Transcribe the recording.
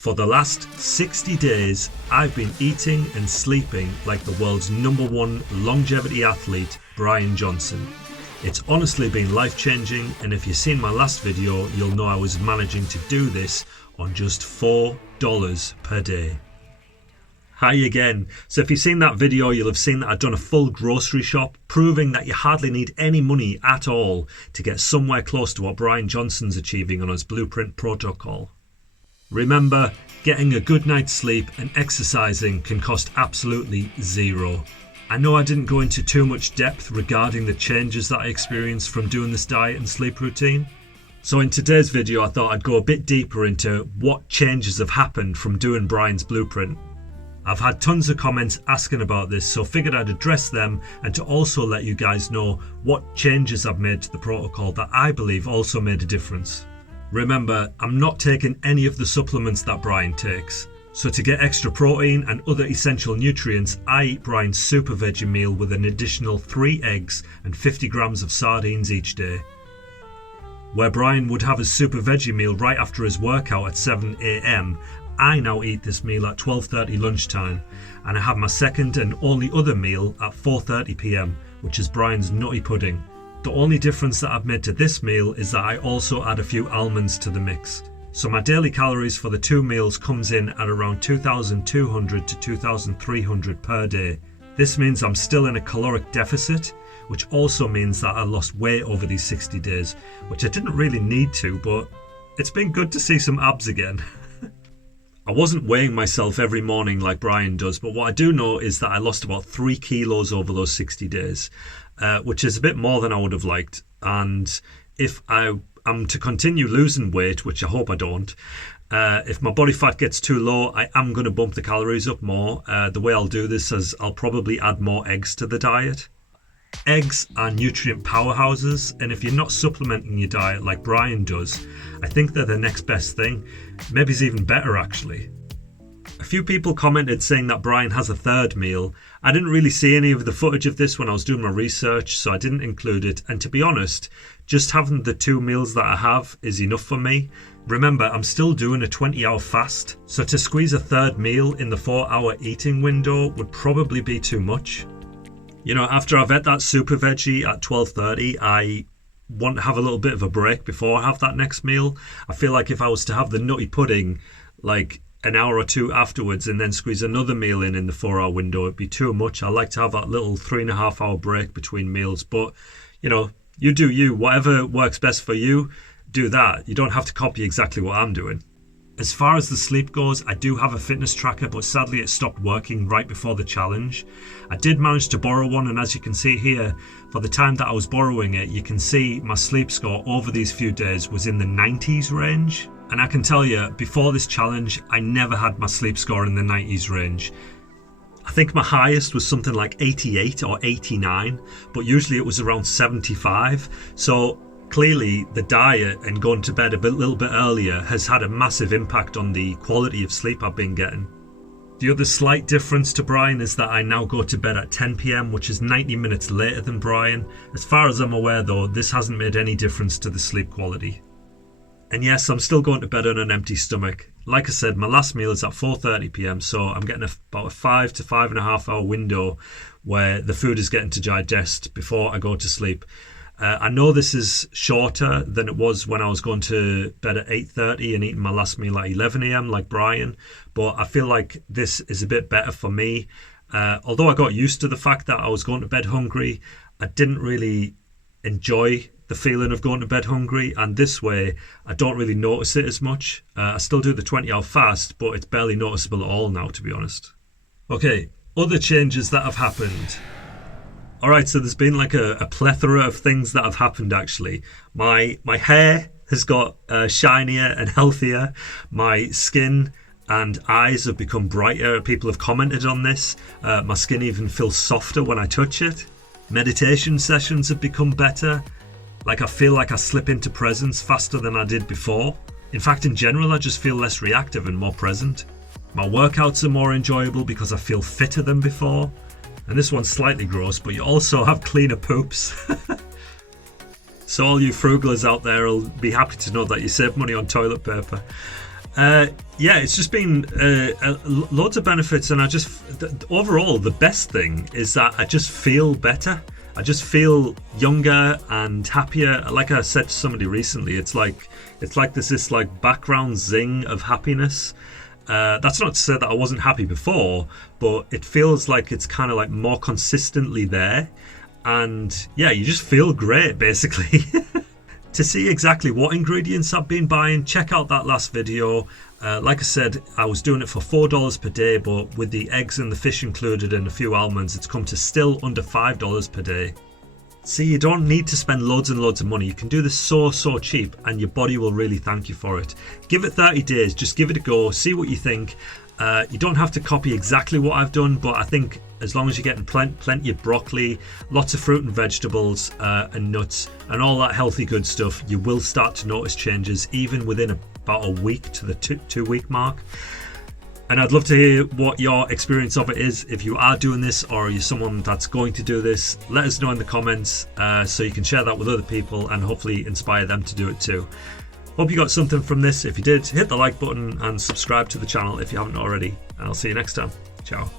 For the last 60 days, I've been eating and sleeping like the world's #1 longevity athlete, Bryan Johnson. It's honestly been life-changing, and if you've seen my last video, you'll know I was managing to do this on just $4 per day. Hi again. So if you've seen that video, you'll have seen that I've done a full grocery shop, proving that you hardly need any money at all to get somewhere close to what Bryan Johnson's achieving on his blueprint protocol. Remember, getting a good night's sleep and exercising can cost absolutely zero. I know I didn't go into too much depth regarding the changes that I experienced from doing this diet and sleep routine. So in today's video, I thought I'd go a bit deeper into what changes have happened from doing Bryan's blueprint. I've had tons of comments asking about this, so figured I'd address them and to also let you guys know what changes I've made to the protocol that I believe also made a difference. Remember, I'm not taking any of the supplements that Bryan takes. So to get extra protein and other essential nutrients, I eat Bryan's super veggie meal with an additional 3 eggs and 50 grams of sardines each day. Where Bryan would have his super veggie meal right after his workout at 7 AM, I now eat this meal at 12:30 lunchtime, and I have my second and only other meal at 4:30 PM, which is Bryan's nutty pudding. The only difference that I've made to this meal is that I also add a few almonds to the mix. So my daily calories for the 2 meals comes in at around 2,200 to 2,300 per day. This means I'm still in a caloric deficit, which also means that I lost weight over these 60 days, which I didn't really need to, but it's been good to see some abs again. I wasn't weighing myself every morning like Bryan does, but what I do know is that I lost about 3 kilos over those 60 days, which is a bit more than I would have liked. And if I am to continue losing weight, which I hope I don't, if my body fat gets too low, I am going to bump the calories up more. The way I'll do this is I'll probably add more eggs to the diet. Eggs are nutrient powerhouses, and if you're not supplementing your diet like Bryan does, I think they're the next best thing. Maybe it's even better actually. A few people commented saying that Bryan has a third meal. I didn't really see any of the footage of this when I was doing my research, so I didn't include it, and to be honest, just having the 2 meals that I have is enough for me. Remember, I'm still doing a 20-hour fast, so to squeeze a third meal in the 4-hour eating window would probably be too much. You know, after I've had that super veggie at 12:30, I want to have a little bit of a break before I have that next meal. I feel like if I was to have the nutty pudding like an hour or two afterwards and then squeeze another meal in the 4-hour window, it'd be too much. I like to have that little 3.5-hour break between meals, but you know, you do you. Whatever works best for you, do that. You don't have to copy exactly what I'm doing. As far as the sleep goes, I do have a fitness tracker, but sadly it stopped working right before the challenge. I did manage to borrow one, and as you can see here, for the time that I was borrowing it, you can see my sleep score over these few days was in the 90s range. And I can tell you, before this challenge, I never had my sleep score in the 90s range. I think my highest was something like 88 or 89, but usually it was around 75. So clearly the diet and going to bed a little bit earlier has had a massive impact on the quality of sleep I've been getting. The other slight difference to Bryan is that I now go to bed at 10 PM, which is 90 minutes later than Bryan. As far as I'm aware though, this hasn't made any difference to the sleep quality. And yes, I'm still going to bed on an empty stomach. Like I said, my last meal is at 4:30 PM, so I'm getting about a 5 to 5.5 hour window where the food is getting to digest before I go to sleep. I know this is shorter than it was when I was going to bed at 8:30 and eating my last meal at 11 AM like Bryan, but I feel like this is a bit better for me. Although I got used to the fact that I was going to bed hungry, I didn't really enjoy the feeling of going to bed hungry, and this way I don't really notice it as much. I still do the 20-hour fast, but it's barely noticeable at all now, to be honest. Okay, other changes that have happened. Alright, so there's been like a plethora of things that have happened actually. My hair has got shinier and healthier. My skin and eyes have become brighter. People have commented on this. My skin even feels softer when I touch it. Meditation sessions have become better. Like I feel like I slip into presence faster than I did before. In fact, in general, I just feel less reactive and more present. My workouts are more enjoyable because I feel fitter than before. And this one's slightly gross, but you also have cleaner poops. So all you frugalers out there will be happy to know that you save money on toilet paper. Yeah, it's just been loads of benefits, and overall the best thing is that I just feel better. I just feel younger and happier. Like I said to somebody recently, it's like there's this like background zing of happiness. That's not to say that I wasn't happy before, but it feels like it's kind of like more consistently there. And yeah, you just feel great basically. To see exactly what ingredients I've been buying, check out that last video. Like I said, I was doing it for $4 per day, but with the eggs and the fish included and a few almonds, it's come to still under $5 per day. See, you don't need to spend loads and loads of money. You can do this so cheap, and your body will really thank you for it. Give it 30 days, just give it a go, see what you think. You don't have to copy exactly what I've done, but I think as long as you're getting plenty of broccoli, lots of fruit and vegetables, and nuts, and all that healthy good stuff, you will start to notice changes even within about a week to the 2-week mark. And I'd love to hear what your experience of it is. If you are doing this, or you're someone that's going to do this, let us know in the comments, so you can share that with other people and hopefully inspire them to do it too. Hope you got something from this. If you did, hit the like button and subscribe to the channel if you haven't already. And I'll see you next time. Ciao.